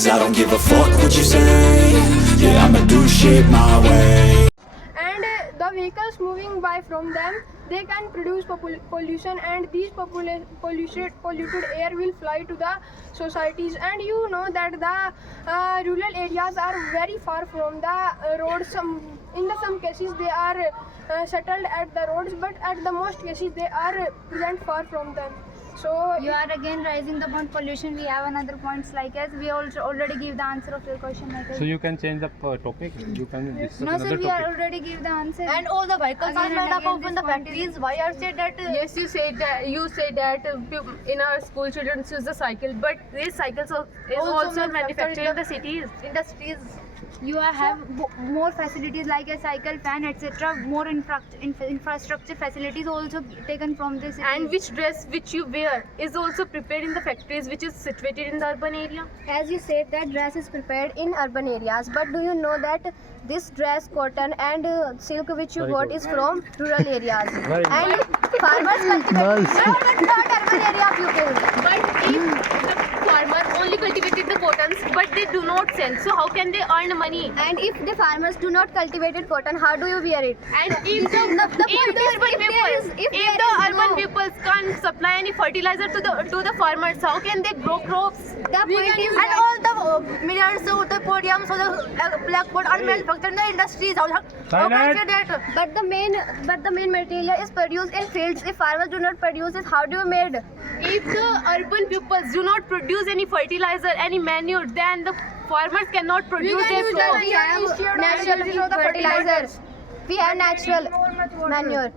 cause I don't give a fuck what you say. Yeah, I'ma do shit my way. And the vehicles moving by from them, they can produce pollution, and these polluted air will fly to the societies. And you know that the rural areas are very far from the roads. In some cases they are settled at the roads, but at the most cases they are present far from them. So you are again raising the point pollution. We have another points like as we also already give the answer of your question. Like So you can change the topic. You can discuss no, another sir, we topic. are already give the answer. And all the vehicles Again are made and up again of in this the point is- factories. Why are said that? Yes, you said that in our school children use the cycle, but these cycles is also manufactured in the cities. Industries. You have more facilities like a cycle, fan, etc. More infrastructure facilities also taken from this. And which dress which you wear is also prepared in the factories which is situated in the urban area. as you said that dress is prepared in urban areas, but do you know that this dress, cotton and silk which you Very got good. is from rural areas? Very And farmers cultivate not urban area people. But if the farmer only cultivated the cottons, but they do not sell, so how can they earn money? And if the farmers do not cultivated cotton, how do you wear it? And if the urban peoples can't supply any fertilizer to the farmers, how can they grow crops? The point is And all the mirrors, so the podiums, so the blackboard are manufactured in the industries. How can I say that? but the main material is produced in fields. If farmers do not produce it, how do you made? If the urban peoples do not produce any fertilizer, any manure, then the farmers cannot produce their crops. We have natural fertilizers. We have natural manure.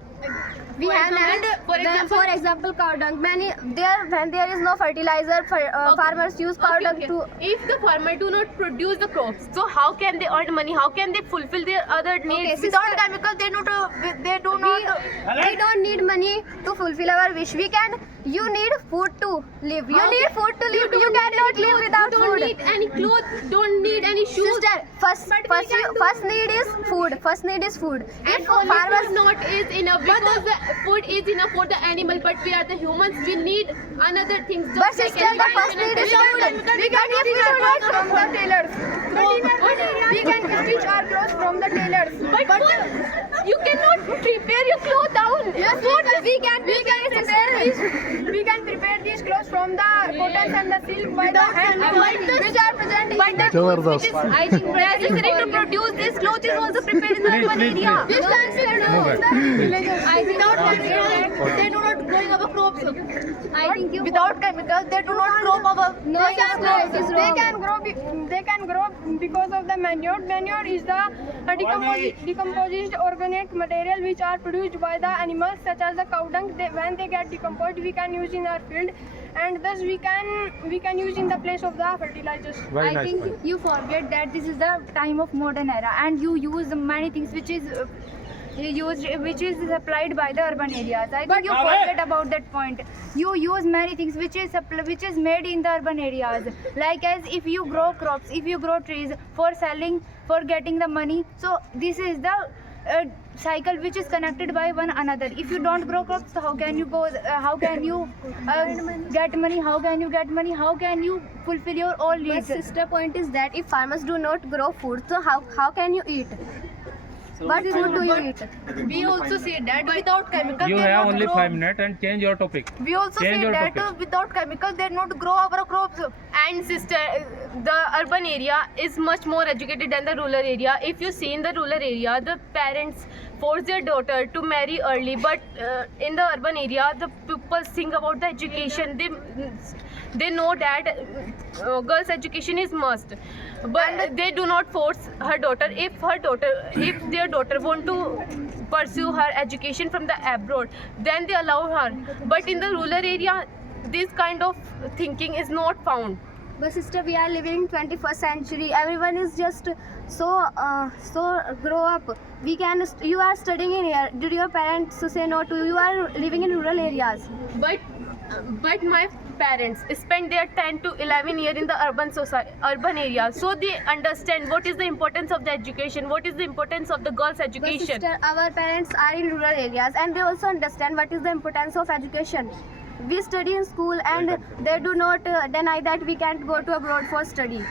We have for example cow dung. When there is no fertilizer, farmers use cow dung to. If the farmer do not produce the crops, so how can they earn money? How can they fulfill their other needs? Without chemicals, they do not. We don't need money to fulfill our wish. You need food to live. You need food to live. You cannot live without don't food. need any clothes, don't need any shoes. Sister, first need is food. First need is food. And If only farmers food not is enough because the food is enough for the animal, but we are the humans. We need another things. just But like sister, the animals first and need is vegetables. food. We can if we do not from the tailors. We can stitch our clothes from the tailors. But you cannot prepare your clothes down. We can prepare these clothes from the cottons and the silk by the hand, which are present in the Zabardast. I think necessary to produce this clothes is also prepared in the urban area. This Without chemicals, they do not growing our crops. I think you Without chemicals, they do not grow our. They can grow because of the manure. Manure is the decomposed organic material which are produced by the animals, such as the cow dung. When they get decomposed, we can use in our field, and thus we can use in the place of the fertilizers. Very I nice think point. you forget that this is the time of modern era, and you use many things which is supplied by the urban areas. I think you forget about that point. You use many things which is made in the urban areas. Like as if you grow crops, if you grow trees for selling, for getting the money. So this is the cycle which is connected by one another. If you don't grow crops, so how can you go? How can you get money? How can you get money? How can you fulfill your all But needs? sister point is that if farmers do not grow food, so how can you eat? What food do you eat? We also say that without chemicals, You they have not only grow. 5 minutes and change your topic. We also Change say your that topic. without chemicals, they not grow our crops. And sister, the urban area is much more educated than the rural area. If you see in the rural area, the parents force their daughter to marry early, but in the urban area, the people think about the education. They know that girls' education is must, but they do not force her daughter. If their daughter want to pursue her education from the abroad, then they allow her. But in the rural area, this kind of thinking is not found. But sister, we are living in 21st century. Everyone is just so grow up. You are studying in here. Did your parents say no to you? You are living in rural areas. But my parents spend their 10 to 11 years in the urban area, so they understand what is the importance of the education, what is the importance of the girls' But education. sister, our parents are in rural areas, and they also understand what is the importance of education. We study in school, and they do not deny that we can't go to abroad for study.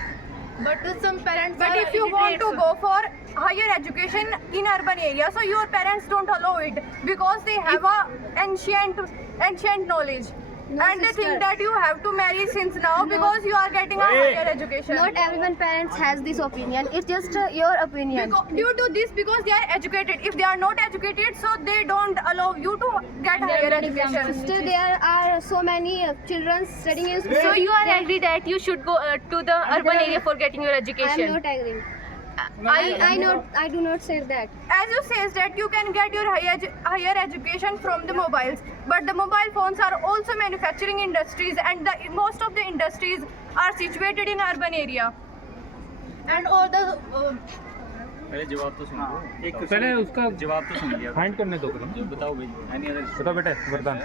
But some parents. But if you want to go for higher education in urban areas, so your parents don't allow it because they have a ancient knowledge. And they think that you have to marry since now because you are getting a higher education. Not everyone parents has this opinion. It's just your opinion. Due to this, because they are educated. If they are not educated, so they don't allow you to get higher education. Still, there are so many children studying in school. So you are agree that you should go to the urban area for getting your I am education. not agreeing. I do not say that. As you says that you can get your higher education from the mobiles, but the mobile phones are also manufacturing industries, and most of the industries are situated in urban area. And all the पहले जवाब तो सुनो एक पहले उसका जवाब तो सुन लिया फाइंड करने दो करो बताओ भाई एनी अदर बताओ बेटे वरदान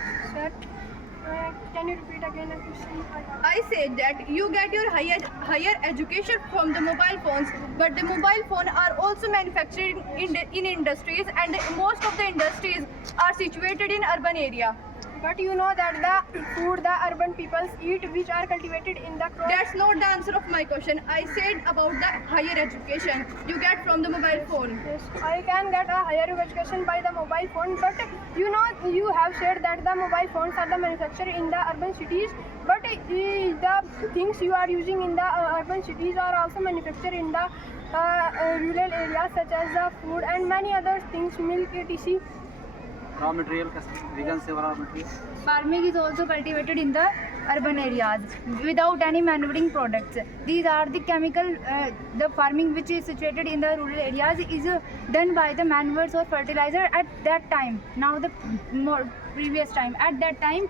Sir, can you repeat again the question? I said that you get your higher education from the mobile phones, but the mobile phone are also manufactured in industries, and most of the industries are situated in urban area. But you know that the food the urban peoples eat, which are cultivated in the crops. That's not the answer of my question. I said about the higher education you get from the mobile phone. Yes, I can get a higher education by the mobile phone, but you know you have said that the mobile phones are the manufactured in the urban cities, but the things you are using in the urban cities are also manufactured in the rural areas, such as the food and many other things, milk, etc. Raw material का reason से raw material Farming is also cultivated in the urban areas without any manufacturing products. These are the chemical, the farming which is situated in the rural areas is done by the manures or fertilizer at that time. Now the more previous time, at that time